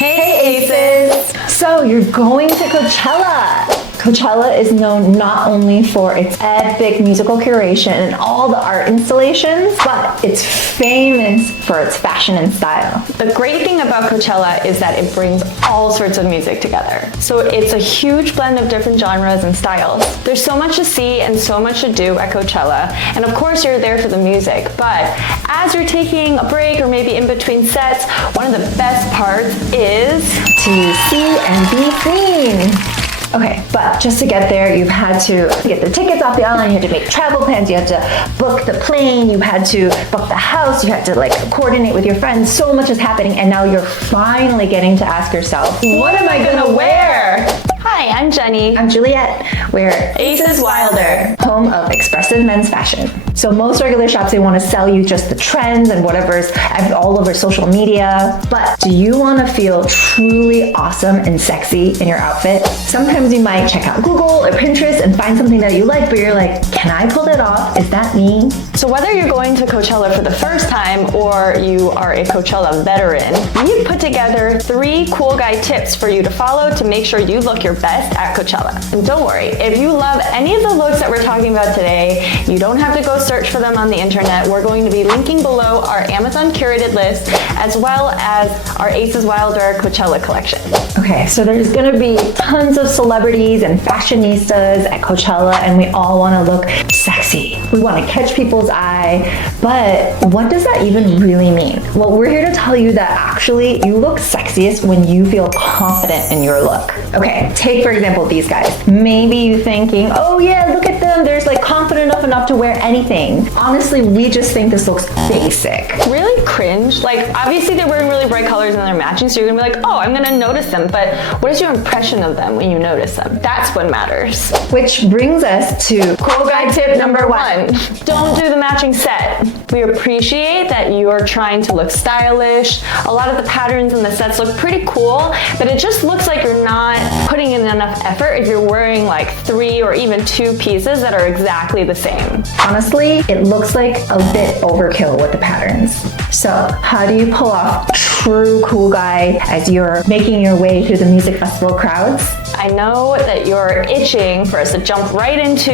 Hey Aces! So you're going to Coachella. Coachella is known not only for its epic musical curation and all the art installations, but it's famous for its fashion and style. The great thing about Coachella is that it brings all sorts of music together. So it's a huge blend of different genres and styles. There's so much to see and so much to do at Coachella, and of course you're there for the music, but as you're taking a break or maybe in between sets, one of the best parts is to see and be seen. Okay, but just to get there, you've had to get the tickets off the island, you had to make travel plans, you had to book the plane, you had to book the house, you had to coordinate with your friends. So much is happening, and now you're finally getting to ask yourself, what am I gonna wear? Hi, I'm Jenny. I'm Juliet. We're Aces Wilder, home of expressive men's fashion. So most regular shops, they want to sell you just the trends and whatever's all over social media. But do you want to feel truly awesome and sexy in your outfit? Sometimes you might check out Google or Pinterest and find something that you like, but you're like, can I pull that off? Is that me? So whether you're going to Coachella for the first time or you are a Coachella veteran, we've put together 3 cool guy tips for you to follow to make sure you look your best at Coachella. And don't worry, if you love any of the looks that we're talking about today, you don't have to go search for them on the internet. We're going to be linking below our Amazon curated list as well as our Aces Wilder Coachella collection. Okay, so there's gonna be tons of celebrities and fashionistas at Coachella, and we all wanna look sexy. We wanna catch people's eye, but what does that even really mean? Well, we're here to tell you that actually you look sexiest when you feel confident in your look. Okay, take for example these guys. Maybe you thinking, oh yeah, look at them, they're confident enough to wear anything. Honestly, we just think this looks basic. Really cringe. Obviously they're wearing really bright colors and they're matching, so you're gonna be like, oh, I'm gonna notice them, but what is your impression of them when you notice them? That's what matters. Which brings us to cool guy tip number 1. Don't do the matching set. We appreciate that you're trying to look stylish. A lot of the patterns in the sets look pretty cool, but it just looks like you're not putting in enough effort if you're wearing 3 or even 2 pieces that are exactly the same. Honestly, it looks like a bit overkill with the patterns. So how do you pull off true cool guy as you're making your way through the music festival crowds? I know that you're itching for us to jump right into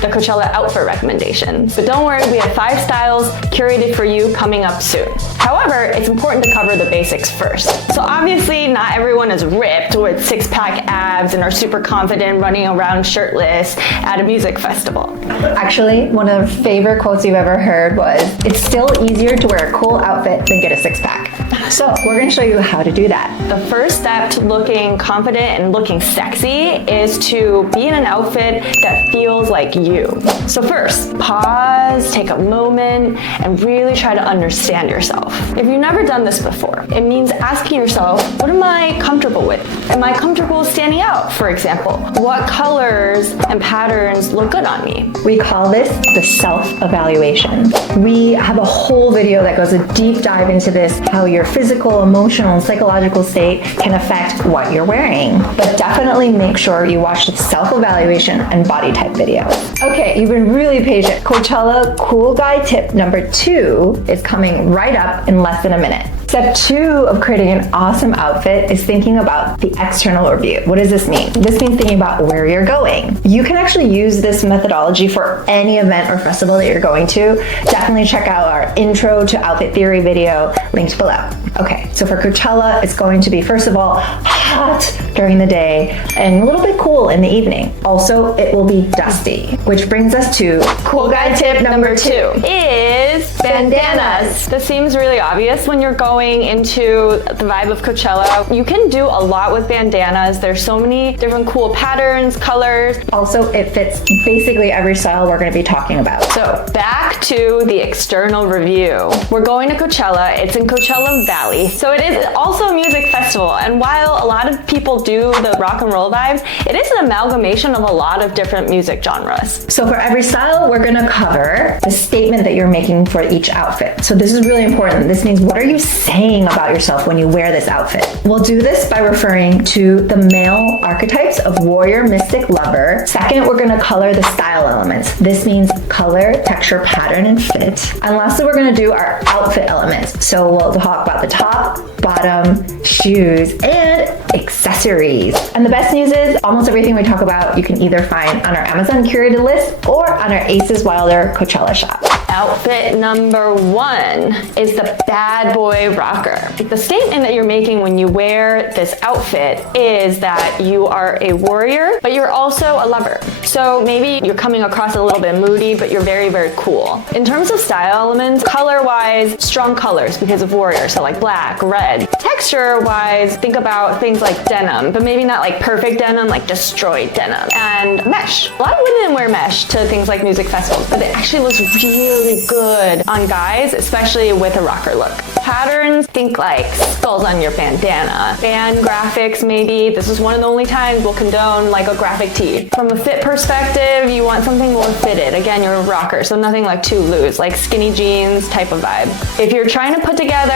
the Coachella outfit recommendations, but don't worry, we have 5 styles curated for you coming up soon. However, it's important to cover the basics first. So obviously not everyone is ripped with 6-pack abs and are super confident running around shirtless at a music festival. Actually, one of the favorite quotes you've ever heard was, it's still easier to wear a cool outfit than get a 6-pack. So we're gonna show you how to do that. The first step to looking confident and looking sexy is to be in an outfit that feels like you. So first, pause, take a moment, and really try to understand yourself. If you've never done this before, it means asking yourself, what am I comfortable with? Am I comfortable standing out, for example? What colors and patterns look good on me? We call this the self-evaluation. We have a whole video that goes a deep dive into this, how your physical, emotional, and psychological state can affect what you're wearing. But definitely make sure you watch the self-evaluation and body type video. Okay, you've been really patient. Coachella cool guy tip number 2 is coming right up in less than a minute. Step 2 of creating an awesome outfit is thinking about the external review. What does this mean? This means thinking about where you're going. You can actually use this methodology for any event or festival that you're going to. Definitely check out our intro to outfit theory video linked below. Okay, so for Coachella, it's going to be, first of all, hot during the day and a little bit cool in the evening. Also, it will be dusty, which brings us to cool guy tip number 2 is bandanas. This seems really obvious when you're going into the vibe of Coachella. You can do a lot with bandanas. There's so many different cool patterns, colors. Also, it fits basically every style we're going to be talking about. So back to the external review. We're going to Coachella. It's in Coachella Valley. So it is also a music festival. And while a lot of people do the rock and roll vibes, it is an amalgamation of a lot of different music genres. So for every style, we're going to cover the statement that you're making for each outfit. So this is really important. This means, what are you saying about yourself when you wear this outfit? We'll do this by referring to the male archetypes of warrior, mystic, lover. Second, we're going to color the style elements. This means color, texture, pattern, and fit. And lastly, we're going to do our outfit elements. So we'll talk about the top, bottom, shoes, shoes, and accessories. And the best news is almost everything we talk about you can either find on our Amazon curated list or on our Aces Wilder Coachella shop. Outfit number 1 is the bad boy rocker. The statement that you're making when you wear this outfit is that you are a warrior, but you're also a lover. So maybe you're coming across a little bit moody, but you're very, very cool. In terms of style elements, color-wise, strong colors because of warrior, so like black, red. Texture-wise, think about things like denim, but maybe not like perfect denim, like destroyed denim. And mesh. A lot of women wear mesh to things like music festivals, but it actually looks really good on guys, especially with a rocker look. Patterns, think like skulls on your bandana. Band graphics, maybe. This is one of the only times we'll condone like a graphic tee. From a fit perspective, you want something more fitted. Again, you're a rocker, so nothing like too loose, like skinny jeans type of vibe. If you're trying to put together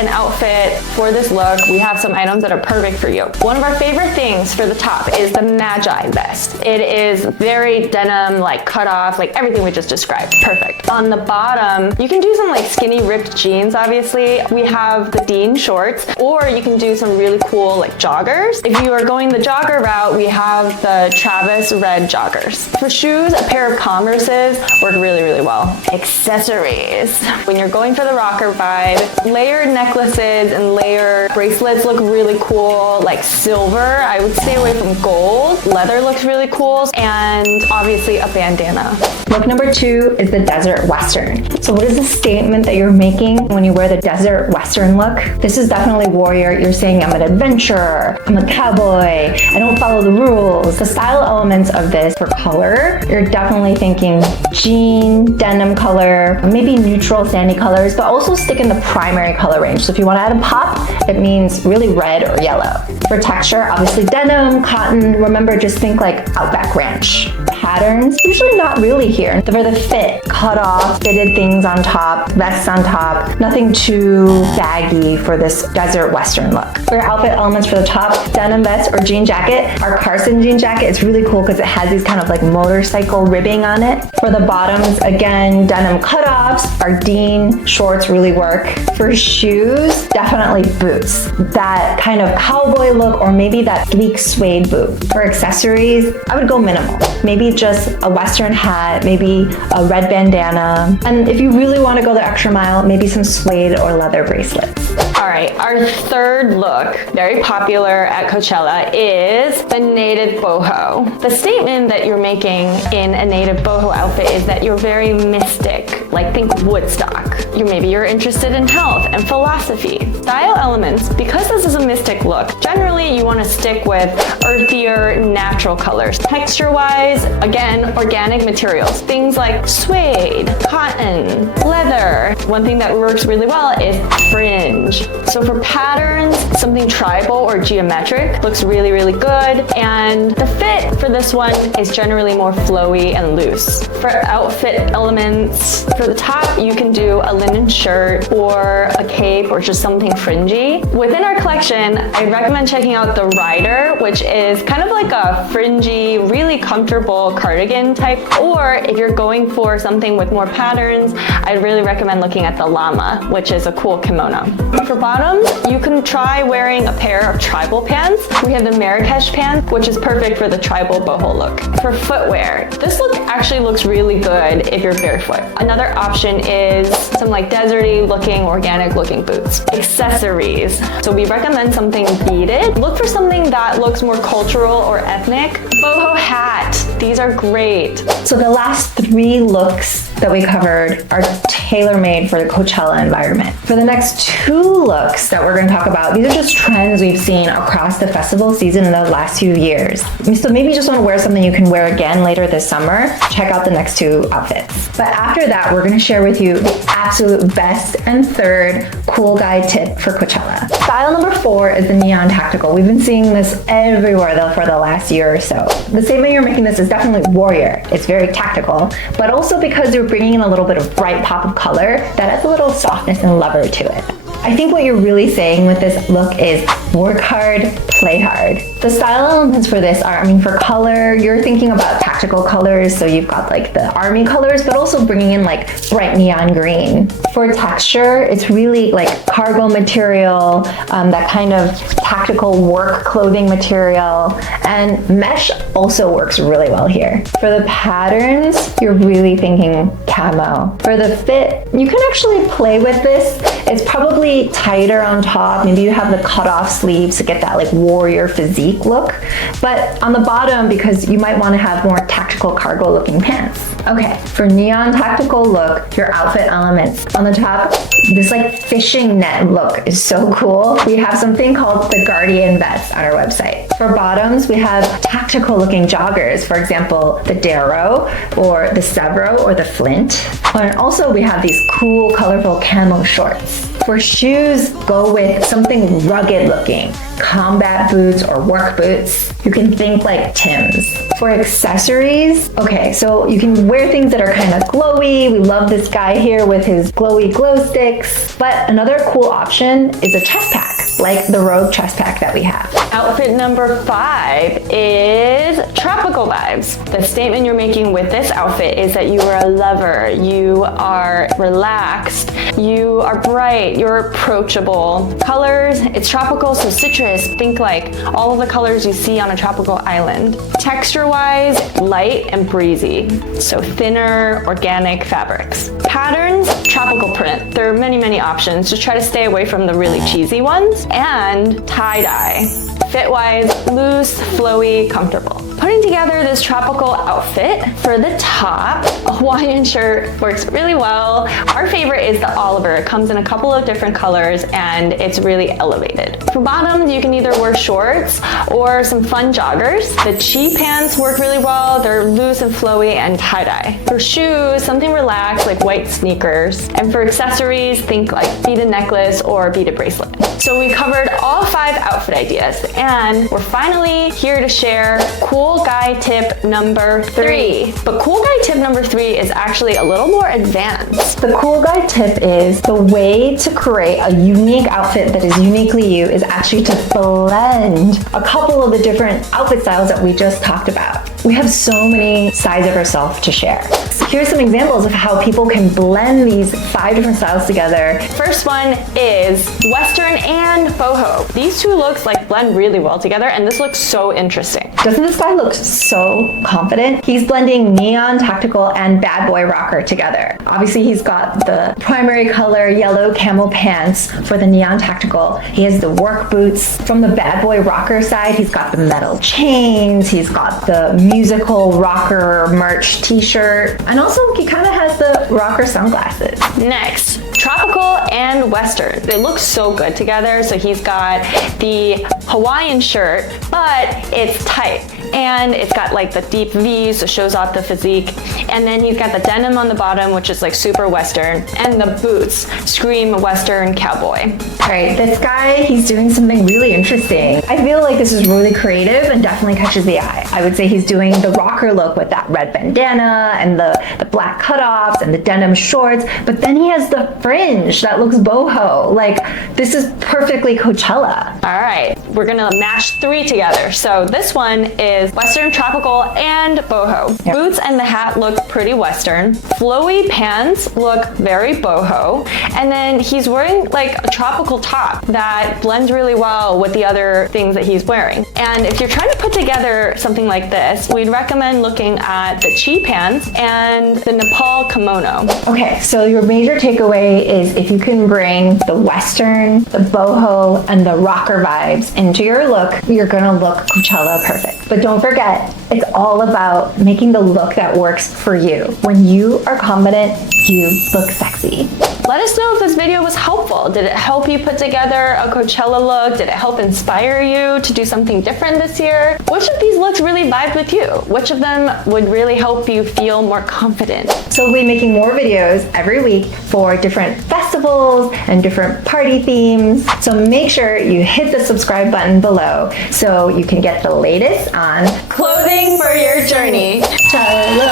an outfit for this look, we have some items that are perfect for you. One of our favorite things for the top is the Magi vest. It is very denim, like cut off, like everything we just described. Perfect. On the bottom, you can do some like skinny ripped jeans, obviously. We have the Dean shorts, or you can do some really cool like joggers. If you are going the jogger route, we have the Travis red joggers. For shoes, a pair of Converses work really, really well. Accessories. When you're going for the rocker vibe, layered necklaces and layered bracelets look really cool, like silver. I would stay away from gold. Leather looks really cool, and obviously a bandana. Look number 2 is the desert western. So what is the statement that you're making when you wear the desert western look? This is definitely warrior. You're saying I'm an adventurer, I'm a cowboy, I don't follow the rules. The style elements of this for color, you're definitely thinking jean, denim color, maybe neutral sandy colors, but also stick in the primary color range. So if you want to add a pop, it means really red or yellow. For texture, obviously denim, cotton. Remember, just think like Outback Ranch. Patterns, usually not really here. For the fit, cut off, fitted things on top, vests on top, nothing too baggy for this desert western look. For your outfit elements for the top, denim vest or jean jacket. Our Carson jean jacket, it's really cool because it has these kind of like motorcycle ribbing on it. For the bottoms, again, denim cutoffs. Our Dean shorts really work. For shoes, definitely boots. That kind of cowboy look, or maybe that sleek suede boot. For accessories, I would go minimal. Maybe just a western hat, maybe a red bandana. And if you really want to go the extra mile, maybe some suede or leather bracelets. All right, our third look, very popular at Coachella, is the native boho. The statement that you're making in a native boho outfit is that you're very mystic, like think Woodstock. Maybe you're interested in health and philosophy. Style elements, because this is a mystic look, generally you want to stick with earthier, natural colors. Texture-wise, again, organic materials. Things like suede, cotton, leather. One thing that works really well is fringe. So for patterns, something tribal or geometric looks really, really good. And the fit for this one is generally more flowy and loose. For outfit elements, for the top, you can do a linen shirt or a cape or just something fringy. Within our collection, I recommend checking out the Rider, which is kind of like a fringy, really comfortable cardigan type. Or if you're going for something with more patterns, I'd really recommend looking at the Llama, which is a cool kimono. For bottoms, you can try wearing a pair of tribal pants. We have the Marrakesh pants, which is perfect for the tribal boho look. For footwear, this look actually looks really good if you're barefoot. Another option is some like deserty looking, organic looking boots. Accessories. So we recommend something beaded. Look for something that looks more cultural or ethnic. Boho hat. These are great. So the last 3 looks that we covered are tailor-made for the Coachella environment. For the next 2 looks that we're going to talk about, these are just trends we've seen across the festival season in the last few years. So maybe you just want to wear something you can wear again later this summer. Check out the next 2 outfits. But after that, we're going to share with you the absolute best and third cool guy tip for Coachella. Style number 4 is the neon tactical. We've been seeing this everywhere though for the last year or so. The statement you're making this is definitely warrior. It's very tactical, but also because you're bringing in a little bit of bright pop of color that adds a little softness and lever to it. I think what you're really saying with this look is work hard, play hard. The style elements for this are, for color, you're thinking about tactical colors, so you've got like the army colors, but also bringing in like bright neon green. For texture, it's really like cargo material, that kind of tactical work clothing material, and mesh also works really well here. For the patterns, you're really thinking camo. For the fit, you can actually play with this. It's probably tighter on top. Maybe you have the cutoff sleeves to get that like warrior physique look. But on the bottom, because you might want to have more tactical cargo looking pants. Okay, for neon tactical look, your outfit elements. On the top, this like fishing net look is so cool. We have something called the Guardian vest on our website. For bottoms, we have tactical looking joggers. For example, the Darrow or the Severo or the Flint. And also we have these cool, colorful camo shorts. For shoes, go with something rugged looking, combat boots or work boots. You can think like Tim's. For accessories, okay, so you can wear things that are kind of glowy. We love this guy here with his glowy glow sticks. But another cool option is a chest pack, like the Rogue chest pack that we have. Outfit number 5 is tropical vibes. The statement you're making with this outfit is that you are a lover, you are relaxed, you are bright, you're approachable. Colors, it's tropical, so citrus, think like all of the colors you see on a tropical island. Texture-wise, light and breezy, so thinner, organic fabrics. Patterns, tropical print. There are many, many options. Just try to stay away from the really cheesy ones. And tie-dye. Fit-wise, loose, flowy, comfortable. Putting together this tropical outfit, for the top, a Hawaiian shirt works really well. Our favorite is the Oliver. It comes in a couple of different colors and it's really elevated. For bottoms, you can either wear shorts or some fun joggers. The chi pants work really well. They're loose and flowy and tie-dye. For shoes, something relaxed like white sneakers. And for accessories, think like beaded necklace or beaded bracelet. So we covered all 5 outfit ideas and we're finally here to share cool guy tip number 3. But cool guy tip number 3 is actually a little more advanced. The cool guy tip is the way to create a unique outfit that is uniquely you is actually to blend a couple of the different outfit styles that we just talked about. We have so many sides of ourselves to share. So here's some examples of how people can blend these 5 different styles together. First one is Western and boho. These 2 looks like blend really well together and this looks so interesting. Doesn't this guy look so confident? He's blending neon tactical and bad boy rocker together. Obviously he's got the primary color yellow camel pants for the neon tactical. He has the work boots. From the bad boy rocker side, he's got the metal chains. He's got the musical rocker merch t-shirt. And also he kind of has the rocker sunglasses. Next, tropical and Western. They look so good together. So he's got the Hawaiian shirt, but it's tight. And it's got like the deep V's, so shows off the physique. And then he's got the denim on the bottom, which is like super Western. And the boots scream Western cowboy. All right, this guy, he's doing something really interesting. I feel like this is really creative and definitely catches the eye. I would say he's doing the rocker look with that red bandana and the black cutoffs and the denim shorts, but then he has the fringe that looks boho. Like, this is perfectly Coachella. All right, we're gonna mash 3 together. So this one is Western, tropical, and boho. Yep. Boots and the hat look pretty Western. Flowy pants look very boho. And then he's wearing like a tropical top that blends really well with the other things that he's wearing. And if you're trying to put together something like this, we'd recommend looking at the chi pants and the Nepal kimono. Okay, so your major takeaway is if you can bring the Western, the boho, and the rocker vibes into your look, you're gonna look Coachella perfect. But don't forget, it's all about making the look that works for you. When you are confident, you look sexy. Let us know if this video was helpful. Did it help you put together a Coachella look? Did it help inspire you to do something different this year? Which of these looks really vibed with you? Which of them would really help you feel more confident? So we'll be making more videos every week for different festivals and different party themes. So make sure you hit the subscribe button below so you can get the latest on Clothing for your journey. Coachella.